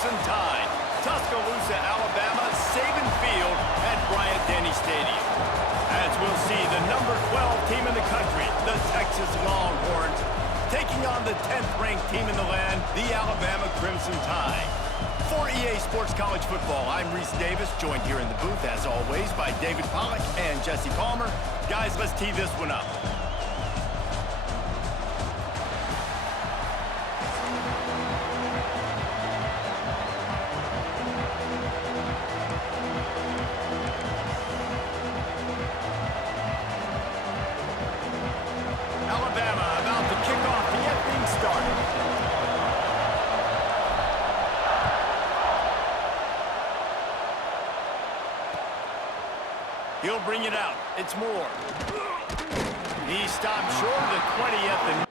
Crimson Tide. Tuscaloosa, Alabama, Saban Field at Bryant-Denny Stadium. As we'll see, the number 12 team in the country, the Texas Longhorns, taking on the 10th-ranked team in the land, the Alabama Crimson Tide. For EA Sports College Football, I'm Reese Davis, joined here in the booth, as always, by David Pollack and Jesse Palmer. Guys, let's tee this one up. Alabama about to kick off to get things started. He'll bring it out. It's Moore. He stopped short of the 20 at the...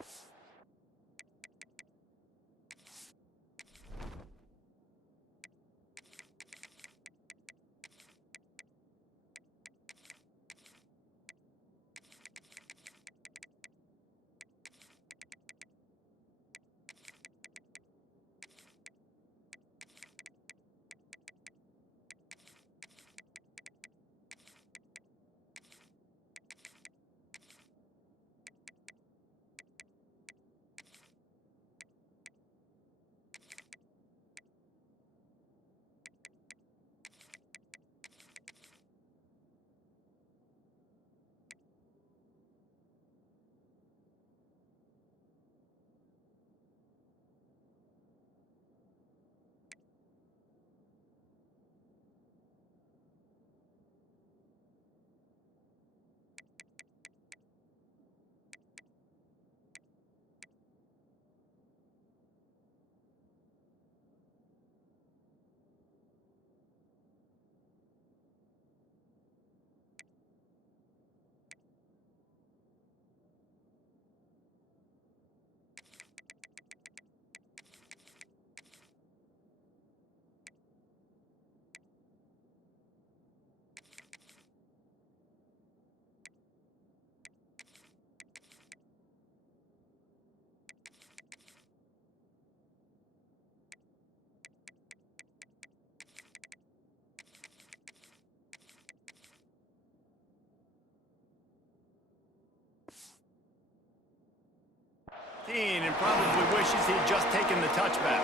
And probably wishes he'd just taken the touchback.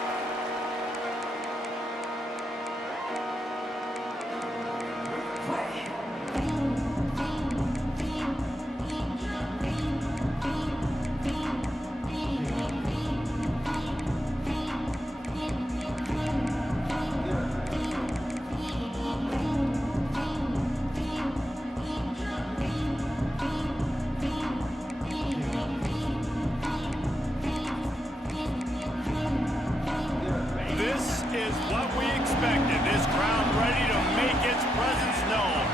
Is what we expected. This crowd ready to make its presence known.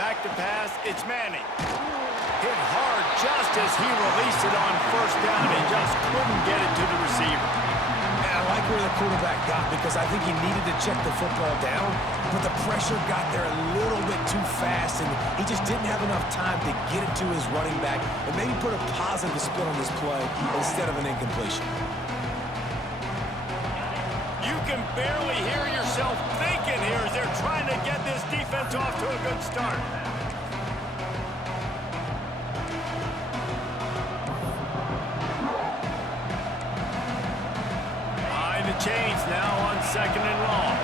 Back to pass, it's Manning. Hit hard just as he released it on first down and just couldn't get it to the receiver. And I like where the quarterback got because I think he needed to check the football down, but the pressure got there a little bit too fast, and he just didn't have enough time to get it to his running back and maybe put a positive spin on this play instead of an incompletion. You can barely hear yourself thinking here as they're trying to get this defense off to a good start. Behind the chains now on 2nd and long.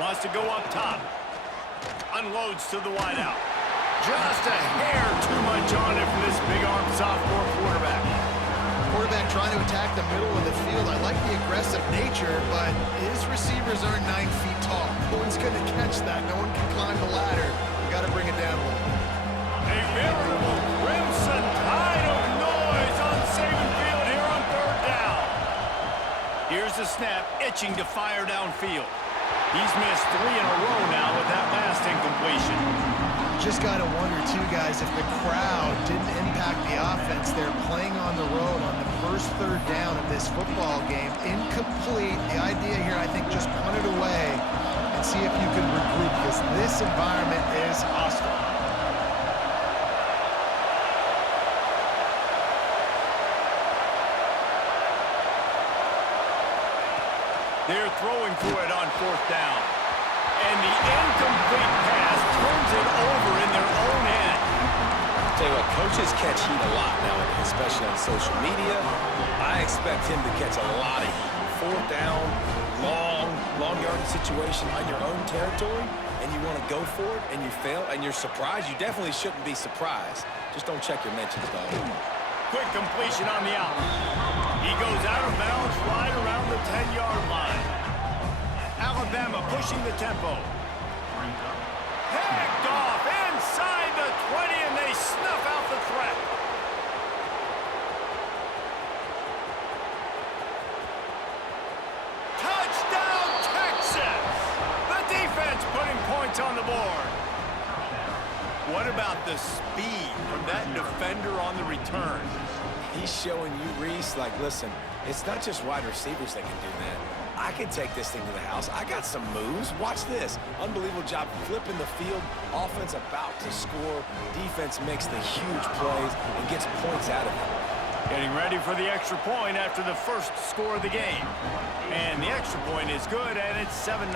Wants to go up top. Unloads to the wideout. Just a hair too much on it from this big-arm sophomore quarterback. Quarterback trying to attack the middle of the field. I like the aggressive nature, but his receivers aren't 9 feet tall. No one's going to catch that. No one can climb the ladder. You got to bring it down a little bit. A veritable crimson tide of noise on Saban Field here on 3rd down. Here's the snap, itching to fire downfield. He's missed 3 in a row now with that last incompletion. Just got to wonder, too, guys, if the crowd didn't impact the offense. They're playing on the road on the first 3rd down of this football game. Incomplete. The idea here, I think, just punt it away and see if you can regroup, because this environment is hostile. throwing for it on fourth down. And the incomplete pass turns it over in their own end. Tell you what, coaches catch heat a lot nowadays, especially on social media. I expect him to catch a lot of heat. Fourth down, long yardage situation on your own territory, and you want to go for it, and you fail, and you're surprised. You definitely shouldn't be surprised. Just don't check your mentions, dog. Quick completion on the out. He goes out of bounds right around the 10-yard line. Alabama pushing the tempo. Picked off inside the 20, and they snuff out the threat. Touchdown, Texas! The defense putting points on the board. What about the speed from that defender on the return? He's showing you, Reese, like, listen, it's not just wide receivers that can do that. I can take this thing to the house. I got some moves. Watch this. Unbelievable job flipping the field. Offense about to score. Defense makes the huge plays and gets points out of it. Getting ready for the extra point after the first score of the game. And the extra point is good, and it's 7-0.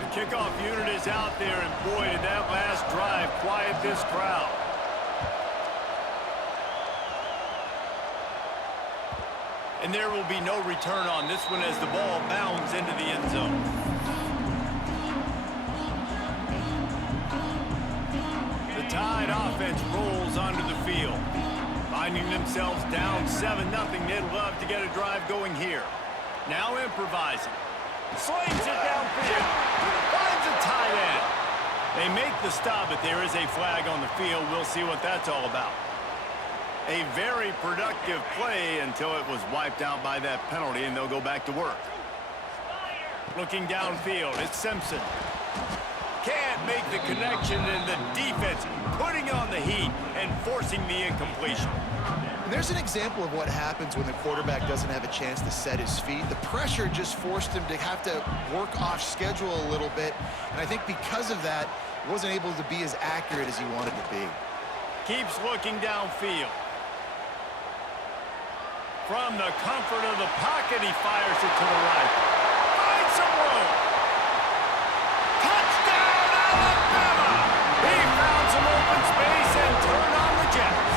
The kickoff unit is out there, and boy, did that last drive quiet this crowd. And there will be no return on this one as the ball bounds into the end zone. The Tide offense rolls onto the field. Finding themselves down 7-0, they'd love to get a drive going here. Now improvising. Slings it downfield. Finds a tight end. They make the stop, but there is a flag on the field. We'll see what that's all about. A very productive play until it was wiped out by that penalty, and they'll go back to work. Looking downfield, it's Simpson. Can't make the connection, and the defense putting on the heat and forcing the incompletion. And there's an example of what happens when the quarterback doesn't have a chance to set his feet. The pressure just forced him to have to work off schedule a little bit, and I think because of that, he wasn't able to be as accurate as he wanted to be. Keeps looking downfield. From the comfort of the pocket, he fires it to the right. Finds some room. Touchdown, Alabama! He found some open space and turned on the Jets.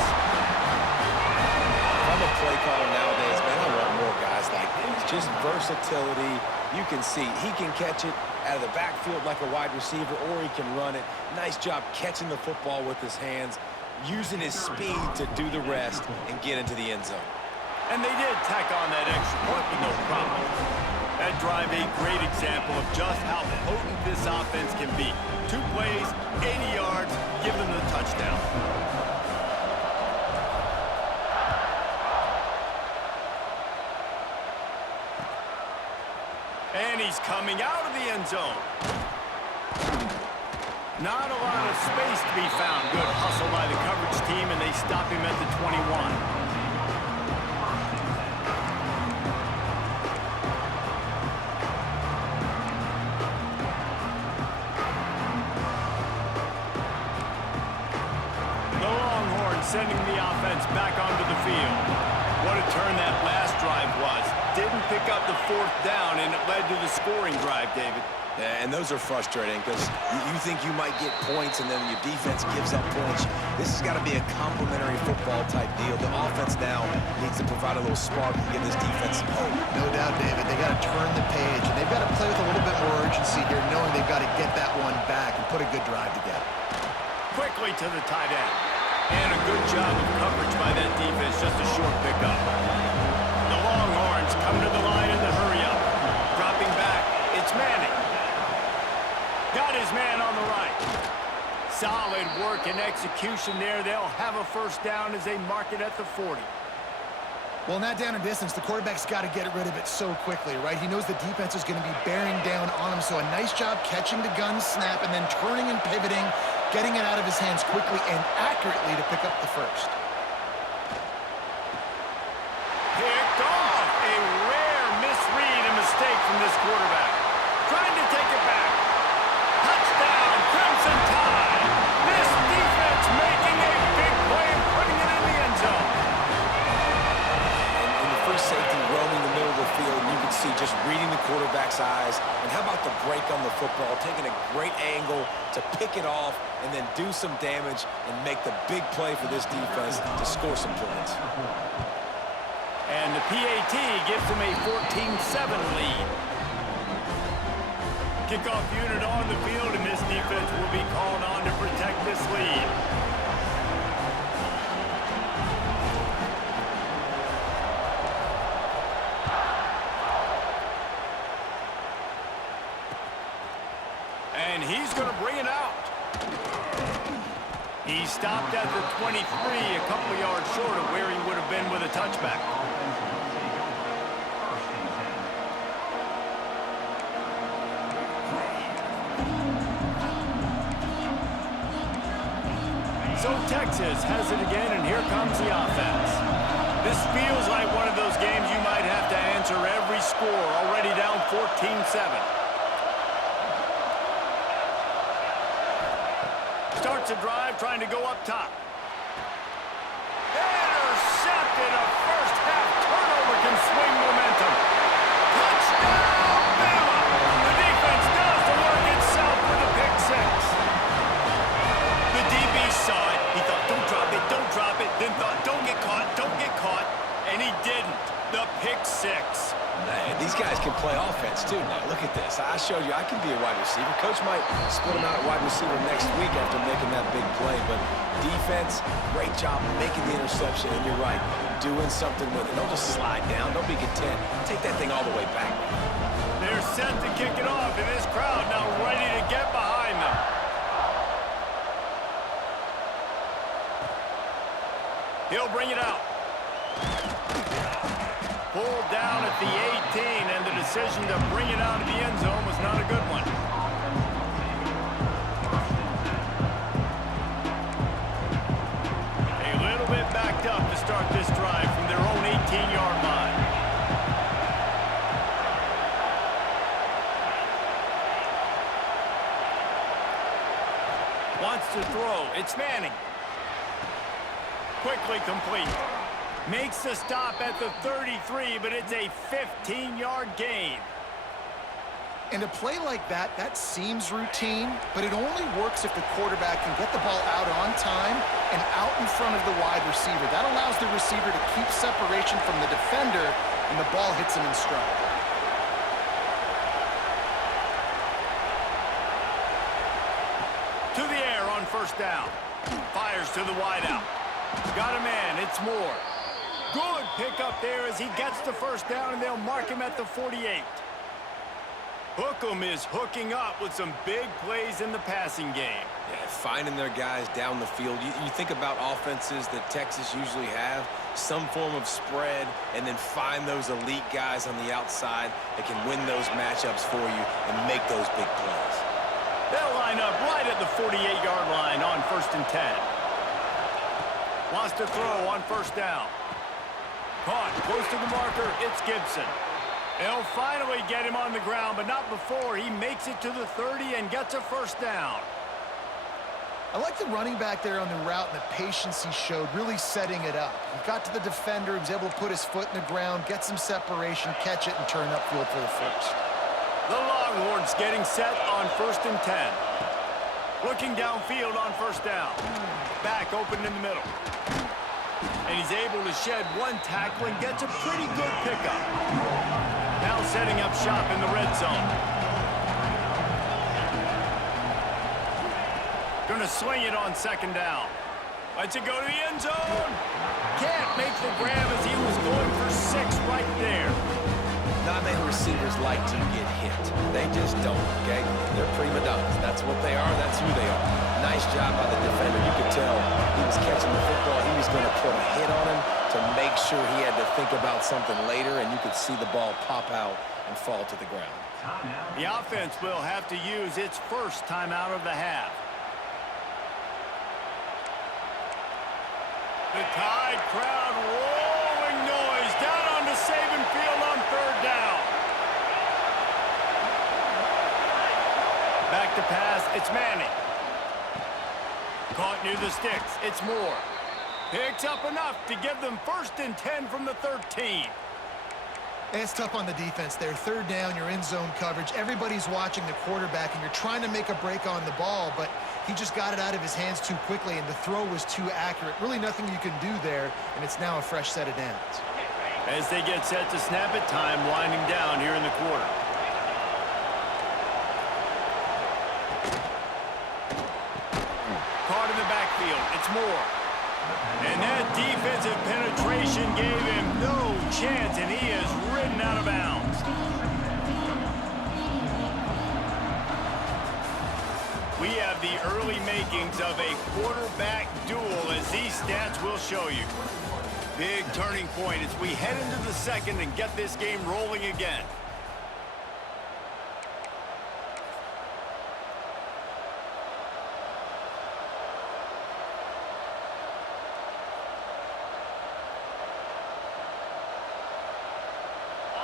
I'm a play caller nowadays, man. I want more guys like this. Just versatility. You can see he can catch it out of the backfield like a wide receiver, or he can run it. Nice job catching the football with his hands, using his speed to do the rest and get into the end zone. And they did tack on that extra point with no problem. That drive a great example of just how potent this offense can be. 2 plays, 80 yards, give them the touchdown. And he's coming out of the end zone. Not a lot of space to be found. Good hustle by the coverage team, and they stop him at the 21. Sending the offense back onto the field. What a turn that last drive was. Didn't pick up the fourth down, and it led to the scoring drive, David. Yeah, and those are frustrating because you think you might get points, and then your defense gives up points. This has got to be a complementary football type deal. The offense now needs to provide a little spark and give this defense some hope. No doubt, David. They got to turn the page, and they've got to play with a little bit more urgency here, knowing they've got to get that one back and put a good drive together. Quickly to the tight end. And a good job of coverage by that defense, just a short pickup. The Longhorns come to the line in the hurry-up. Dropping back, it's Manning. Got his man on the right. Solid work and execution there. They'll have a first down as they mark it at the 40. Well, in that down and distance, the quarterback's got to get rid of it so quickly, right? He knows the defense is going to be bearing down on him, so a nice job catching the gun snap and then turning and pivoting, getting it out of his hands quickly and accurately to pick up the first. Picked off. A rare misread and mistake from this quarterback. Trying to take it back. Touchdown, Crimson Tide. This defense making a big play and putting it in the end zone. Free safety roaming the middle of the field, and you can quarterback's eyes. And how about the break on the football, taking a great angle to pick it off and then do some damage and make the big play for this defense to score some points. And the PAT gives them a 14-7 lead. Kickoff unit on the field, and this defense will be called on to protect this lead. And he's going to bring it out. He stopped at the 23, a couple of yards short of where he would have been with a touchback. So Texas has it again, and here comes the offense. This feels like one of those games you might have to answer every score, already down 14-7. Starts a drive trying to go up top. Intercepted. A first half turnover can swing momentum. Touchdown, Bama! The defense does the work itself with a pick six. The DB saw it. He thought, don't drop it. Then thought, don't get caught. And he didn't. The pick six. Man, these guys can play offense, too, now. Look at this. I showed you I can be a wide receiver. Coach might split him out at wide receiver next week after making that big play. But defense, great job making the interception. And you're right, doing something with it. Don't just slide down. Don't be content. Take that thing all the way back. They're set to kick it off, and this crowd now ready to get behind them. He'll bring it out. Pulled down at the 18, and the decision to bring it out of the end zone was not a good one. A little bit backed up to start this drive from their own 18-yard line. Wants to throw. It's Manning. Quickly complete. Makes the stop at the 33, but it's a 15-yard gain. And a play like that seems routine, but it only works if the quarterback can get the ball out on time and out in front of the wide receiver. That allows the receiver to keep separation from the defender, and the ball hits him in stride. To the air on first down. Fires to the wideout. Got a man, it's Moore. Good pickup there as he gets the first down, and they'll mark him at the 48. Hookem is hooking up with some big plays in the passing game. Yeah, finding their guys down the field. You think about offenses that Texas usually have, some form of spread, and then find those elite guys on the outside that can win those matchups for you and make those big plays. They'll line up right at the 48-yard line on 1st and 10. Wants to throw on first down. Caught close to the marker, it's Gibson. They'll finally get him on the ground, but not before he makes it to the 30 and gets a first down. I like the running back there on the route and the patience he showed, really setting it up. He got to the defender, he was able to put his foot in the ground, get some separation, catch it, and turn upfield for the first. The Longhorns getting set on 1st and 10. Looking downfield on first down. Back open in the middle. And he's able to shed one tackle and gets a pretty good pickup. Now setting up shop in the red zone. Gonna swing it on 2nd down. Lets it go to the end zone. Can't make the grab as he was going for 6 right there. Not many receivers like to get hit. They just don't, okay? They're prima donnas. That's what they are. That's who they are. Nice job by the defender. You could tell he was catching the football. He was going to put a hit on him to make sure he had to think about something later, and you could see the ball pop out and fall to the ground. The offense will have to use its first timeout of the half. The Tide crowd rolling noise down onto Saban Field on 3rd down. Back to pass, it's Manning. Caught near the sticks, it's Moore. Picks up enough to give them 1st and 10 from the 13. It's tough on the defense there. Third down, you're in zone coverage. Everybody's watching the quarterback, and you're trying to make a break on the ball, but he just got it out of his hands too quickly, and the throw was too accurate. Really nothing you can do there, and it's now a fresh set of downs. As they get set to snap it, time winding down here in the quarter. Caught in the backfield. It's Moore. And that defensive penetration gave him no chance, and he is ridden out of bounds. We have the early makings of a quarterback duel, as these stats will show you. Big turning point as we head into the second and get this game rolling again.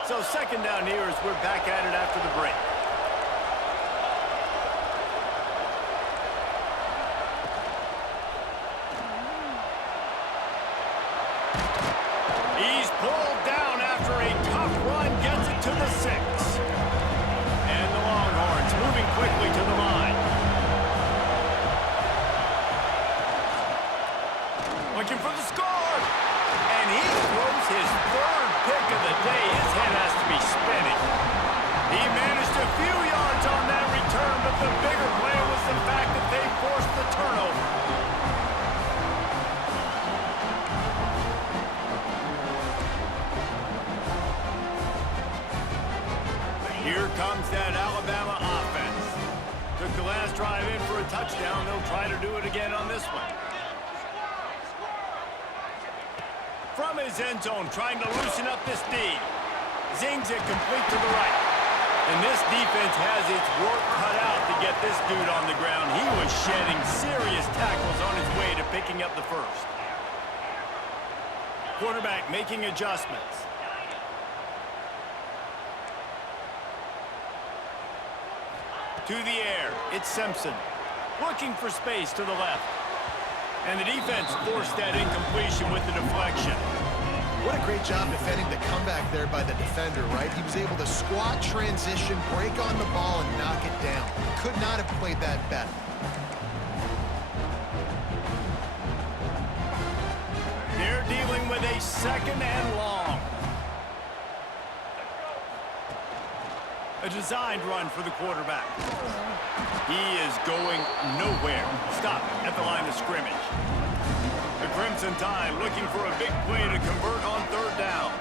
So second down here as we're back at it after the break. He's pulled down after a tough run, gets it to the 6. And the Longhorns moving quickly to the line. Looking for the score. And he throws his third pick of the day. His head has to be spinning. He managed a few yards on that return, but the bigger play was the fact that they forced the turnover. Here comes that Alabama offense. Took the last drive in for a touchdown. They'll try to do it again on this one. From his end zone, trying to loosen up this D. Zings it complete to the right. And this defense has its work cut out to get this dude on the ground. He was shedding serious tackles on his way to picking up the first. Quarterback making adjustments. To the air, it's Simpson. Looking for space to the left. And the defense forced that incompletion with the deflection. What a great job defending the comeback there by the defender, right? He was able to squat, transition, break on the ball, and knock it down. Could not have played that better. They're dealing with a second and long. A designed run for the quarterback. He is going nowhere. Stop at the line of scrimmage. The Crimson Tide looking for a big play to convert on third down.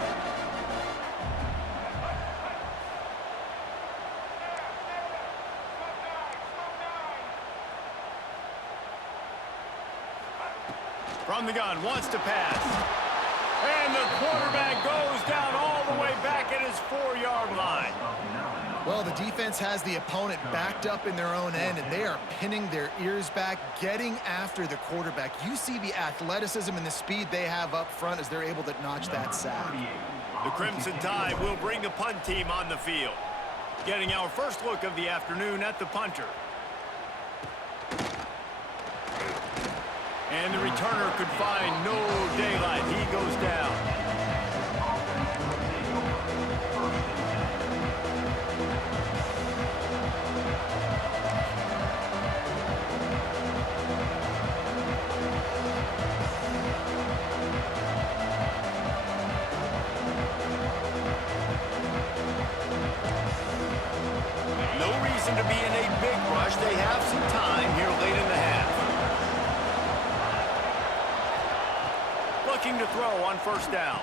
From the gun, wants to pass. And the quarterback goes down all the way back at his 4-yard line. Well, the defense has the opponent backed up in their own end, and they are pinning their ears back, getting after the quarterback. You see the athleticism and the speed they have up front as they're able to notch that sack. The Crimson Tide will bring the punt team on the field. Getting our first look of the afternoon at the punter. And the returner could find no daylight. He goes down. To be in a big rush. They have some time here late in the half. Looking to throw on first down.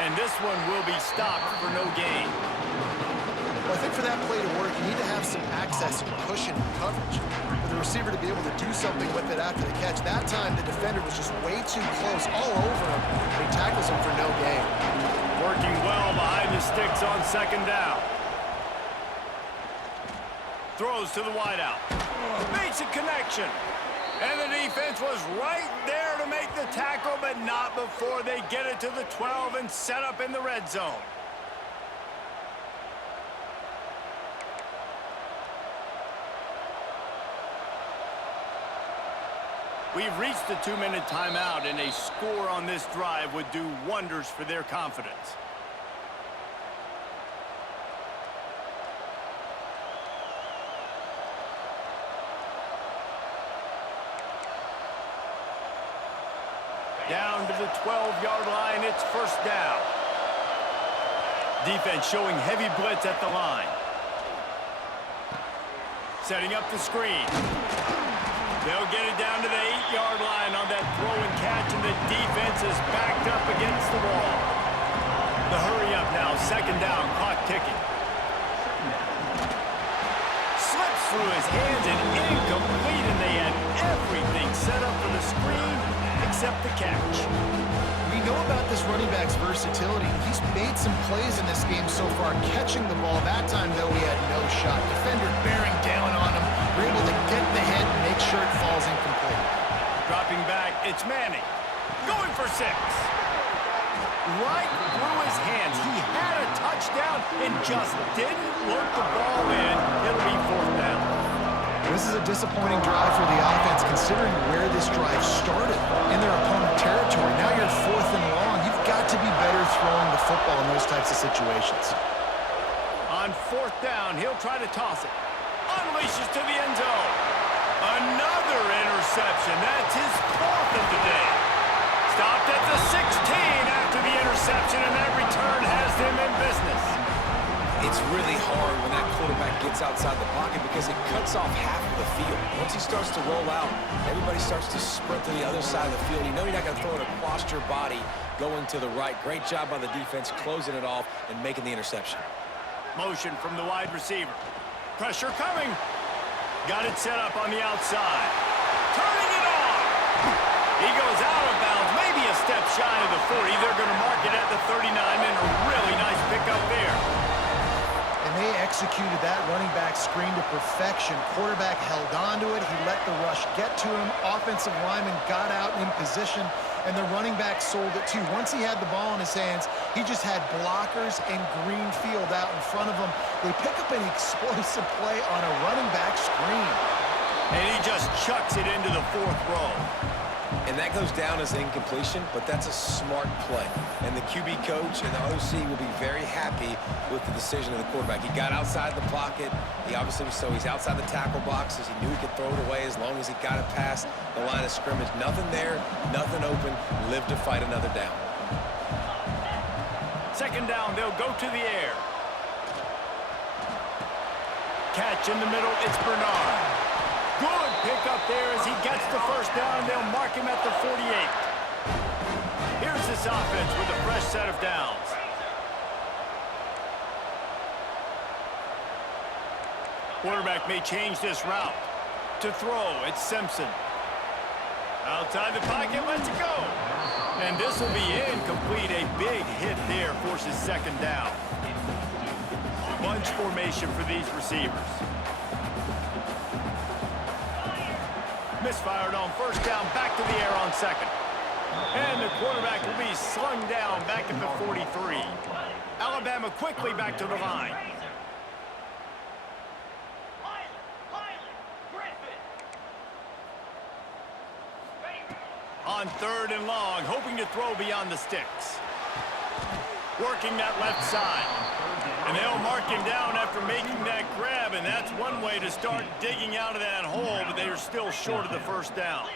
And this one will be stopped for no gain. Well, I think for that play to work, you need to have some access and cushion and coverage for the receiver to be able to do something with it after the catch. That time, the defender was just way too close, all over him. He tackles him for no gain. Working well behind the sticks on second down. Throws to the wideout. Makes a connection. And the defense was right there to make the tackle, but not before they get it to the 12 and set up in the red zone. We've reached the 2-minute timeout, and a score on this drive would do wonders for their confidence. the 12-yard line. It's first down. Defense showing heavy blitz at the line. Setting up the screen. They'll get it down to the 8-yard line on that throw and catch, and the defense is backed up against the wall. The hurry up now, second down, clock ticking. Slips through his hands and incomplete, and they had everything set up for the screen except the catch. We know about this running back's versatility. He's made some plays in this game so far, catching the ball. That time, though, he had no shot. Defender bearing down on him. We're able to get the hit and make sure it falls incomplete. Dropping back, it's Manning. Going for 6. Right through his hands. He had a touchdown and just didn't look the ball in. It'll be fourth down. This is a disappointing drive for the offense, considering where this drive started in their opponent territory. Now you're 4th and long. You've got to be better throwing the football in those types of situations. On 4th down, he'll try to toss it. Unleashes to the end zone. Another interception. That's his 4th of the day. Stopped at the 16 after the interception, and that return has them in business. It's really hard when that quarterback gets outside the pocket because it cuts off half of the field. Once he starts to roll out, everybody starts to sprint to the other side of the field. You know you're not going to throw it across your body going to the right. Great job by the defense closing it off and making the interception. Motion from the wide receiver. Pressure coming. Got it set up on the outside. Turning it on. He goes out of bounds, maybe a step shy of the 40. They're going to mark it at the 39, and a really nice pickup there. And they executed that running back screen to perfection. Quarterback held on to it. He let the rush get to him. Offensive lineman got out in position, and the running back sold it too. Once he had the ball in his hands, he just had blockers and green field out in front of him. They pick up an explosive play on a running back screen. And he just chucks it into the 4th row. And that goes down as an incompletion, but that's a smart play. And the QB coach and the OC will be very happy with the decision of the quarterback. He got outside the pocket. He obviously was, so he's outside the tackle boxes. He knew he could throw it away as long as he got it past the line of scrimmage. Nothing there, nothing open. Lived to fight another down. Second down, they'll go to the air. Catch in the middle, it's Bernard. Good pick up there as he gets the first down. They'll mark him at the 48. Here's this offense with a fresh set of downs. Quarterback may change this route. To throw, it's Simpson. Outside the pocket, lets it go. And this will be incomplete. A big hit there forces second down. Bunch formation for these receivers. Misfired on first down, back to the air on second. And the quarterback will be slung down back at the 43. Alabama quickly back to the line. On 3rd and long, hoping to throw beyond the sticks. Working that left side. And they'll mark him down after making that grab, and that's one way to start digging out of that hole, but they are still short of the first down.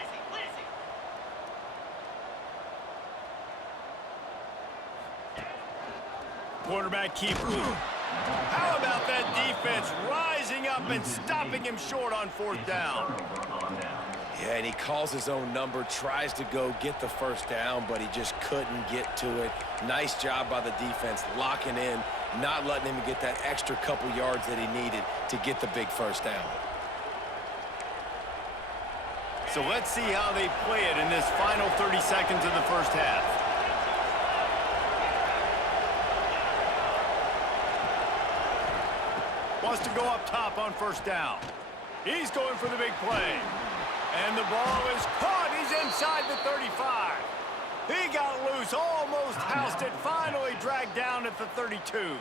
Quarterback keeper. How about that defense rising up and stopping him short on 4th down? Yeah, and he calls his own number, tries to go get the first down, but he just couldn't get to it. Nice job by the defense, locking in, not letting him get that extra couple yards that he needed to get the big first down. So let's see how they play it in this final 30 seconds of the first half. Wants to go up top on first down. He's going for the big play. And the ball is caught. He's inside the 35. He got loose, almost housed it, finally dragged down at the 32.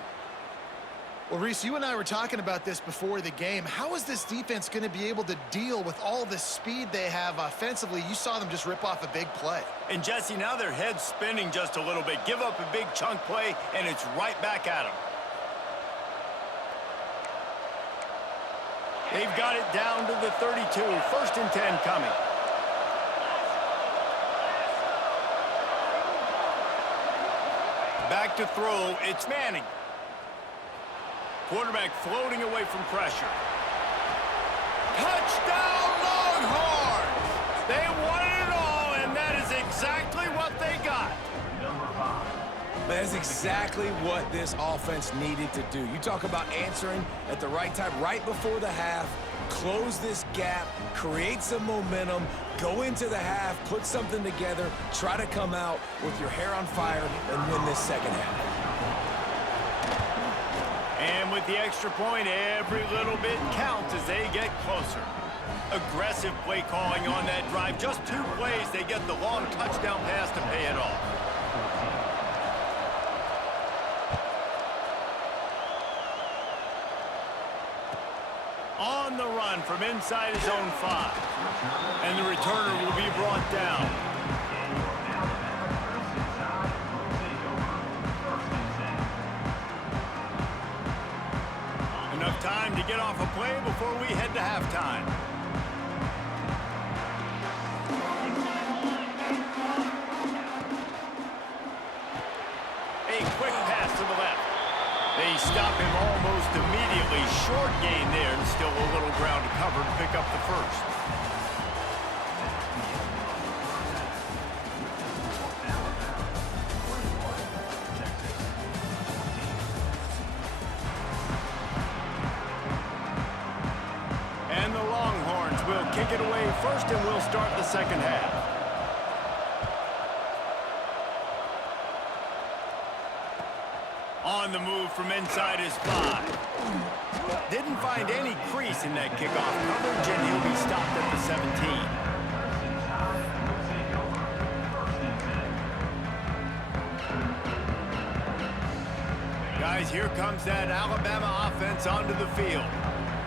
Well, Reese, you and I were talking about this before the game. How is this defense going to be able to deal with all the speed they have offensively? You saw them just rip off a big play. And, Jesse, now their head's spinning just a little bit. Give up a big chunk play, and it's right back at them. They've got it down to the 32. 1st and 10 coming. Back to throw, it's Manning. Quarterback floating away from pressure. Touchdown Longhorns! They won it all, and that is exactly what they got. That's exactly what this offense needed to do. You talk about answering at the right time, right before the half, close this gap, create some momentum, go into the half, put something together, try to come out with your hair on fire and win this second half. And with the extra point, every little bit counts as they get closer. Aggressive play calling on that drive. Just 2 plays, they get the long touchdown pass to pay it off. On the run from inside his own 5. And the returner will be brought down. Enough time to get off a play before we head to halftime. A quick pass to the left. They stop him almost immediately. Short gain there, and still a little ground to cover to pick up the first. And the Longhorns will kick it away first, and we'll start the second half. On the move from inside his 5. Didn't find any crease in that kickoff coverage, and he'll be stopped at the 17. Guys, here comes that Alabama offense onto the field.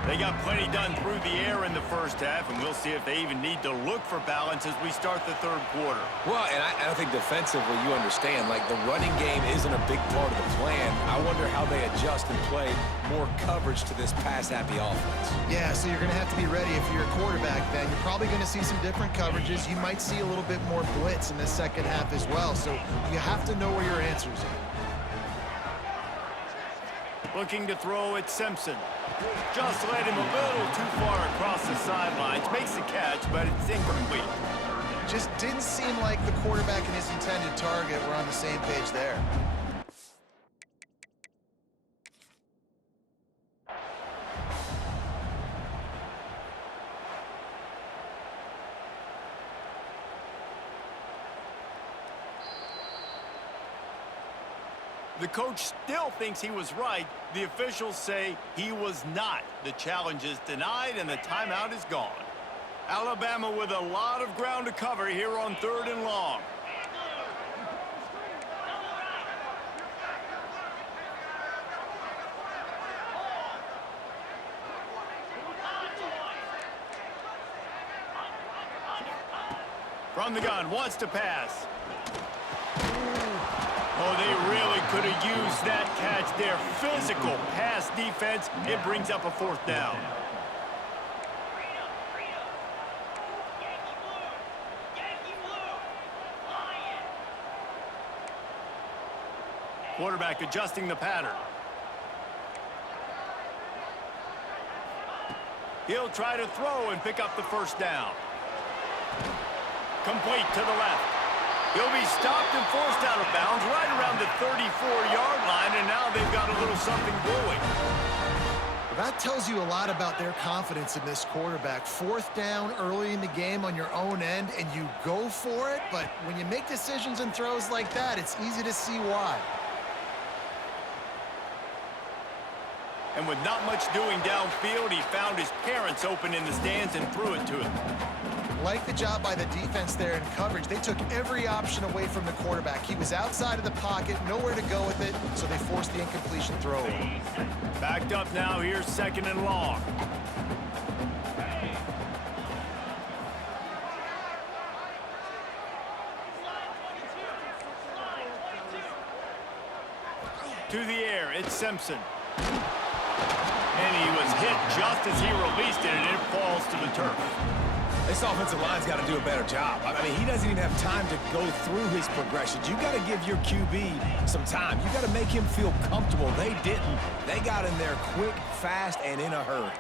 They got plenty done through the air in the first half, and we'll see if they even need to look for balance as we start the third quarter. Well, and I think defensively, you understand, like the running game isn't a big part of the plan. I wonder how they adjust and play more coverage to this pass-happy offense. Yeah, so you're going to have to be ready if you're a quarterback then. You're probably going to see some different coverages. You might see a little bit more blitz in the second half as well, so you have to know where your answers are. Looking to throw at Simpson. Just led him a little too far across the sidelines. Makes the catch, but it's incomplete. Just didn't seem like the quarterback and his intended target were on the same page there. The coach still thinks he was right. The officials say he was not. The challenge is denied, and the timeout is gone. Alabama with a lot of ground to cover here on 3rd and long. From the gun, wants to pass. Oh, they really could have used that catch there. Physical pass defense. It brings up a 4th down. Quarterback adjusting the pattern. He'll try to throw and pick up the 1st down. Complete to the left. He'll be stopped and forced out of bounds right around the 34-yard line, and now they've got a little something brewing. That tells you a lot about their confidence in this quarterback. 4th down early in the game on your own end, and you go for it, but when you make decisions and throws like that, it's easy to see why. And with not much doing downfield, he found his parents open in the stands and threw it to him. Like the job by the defense there in coverage. They took every option away from the quarterback. He was outside of the pocket, nowhere to go with it, so they forced the incompletion throw. Backed up now, here's 2nd and long. To the air, it's Simpson. And he was hit just as he released it, and it falls to the turf. This offensive line's got to do a better job. I mean, he doesn't even have time to go through his progressions. You got to give your QB some time. You got to make him feel comfortable. They didn't. They got in there quick, fast, and in a hurry.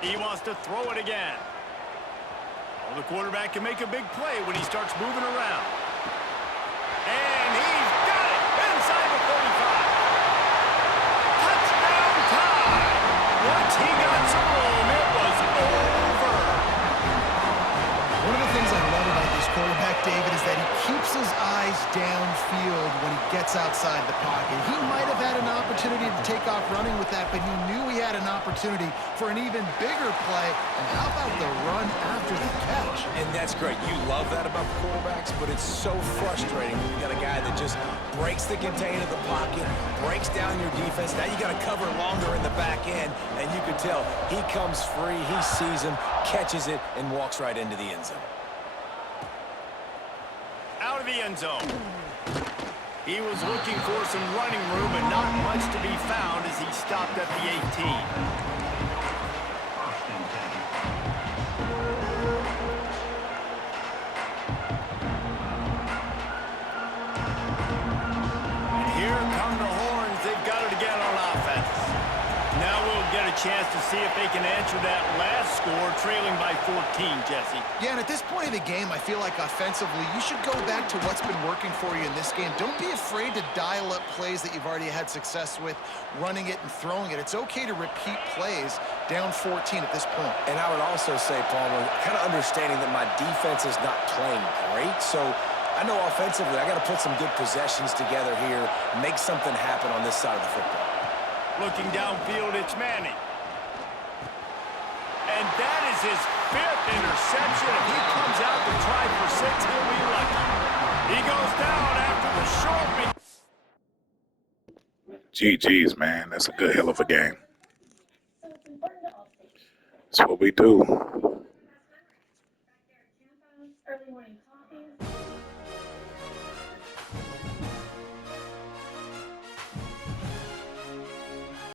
He wants to throw it again. Well, the quarterback can make a big play when he starts moving around. And he's got it inside the 35. Touchdown time. Once he got some room, it was over. One of the things I love about this quarterback, David, is that he keeps his eyes downfield when he gets outside the pocket. He might have had an opportunity to take off running with that, but he knew he had an opportunity for an even bigger play. And how about the run after the catch? And that's great. You love that about the quarterbacks, but it's so frustrating when you got a guy that just breaks the contain of the pocket, breaks down your defense. Now you got to cover longer in the back end, and you can tell he comes free, he sees him, catches it, and walks right into the end zone. Out of the end zone. He was looking for some running room, but not much to be found as he stopped at the 18. Chance to see if they can answer that last score, trailing by 14, Jesse. Yeah, and at this point of the game, I feel like offensively, you should go back to what's been working for you in this game. Don't be afraid to dial up plays that you've already had success with, running it and throwing it. It's okay to repeat plays down 14 at this point. And I would also say, Palmer, kind of understanding that my defense is not playing great, so I know offensively I got to put some good possessions together here, make something happen on this side of the football. Looking downfield, it's Manning. And that is his 5th interception. If he comes out to try for 6, he'll be lucky. He goes down after the short. GG's, man. That's a good hell of a game. That's what we do.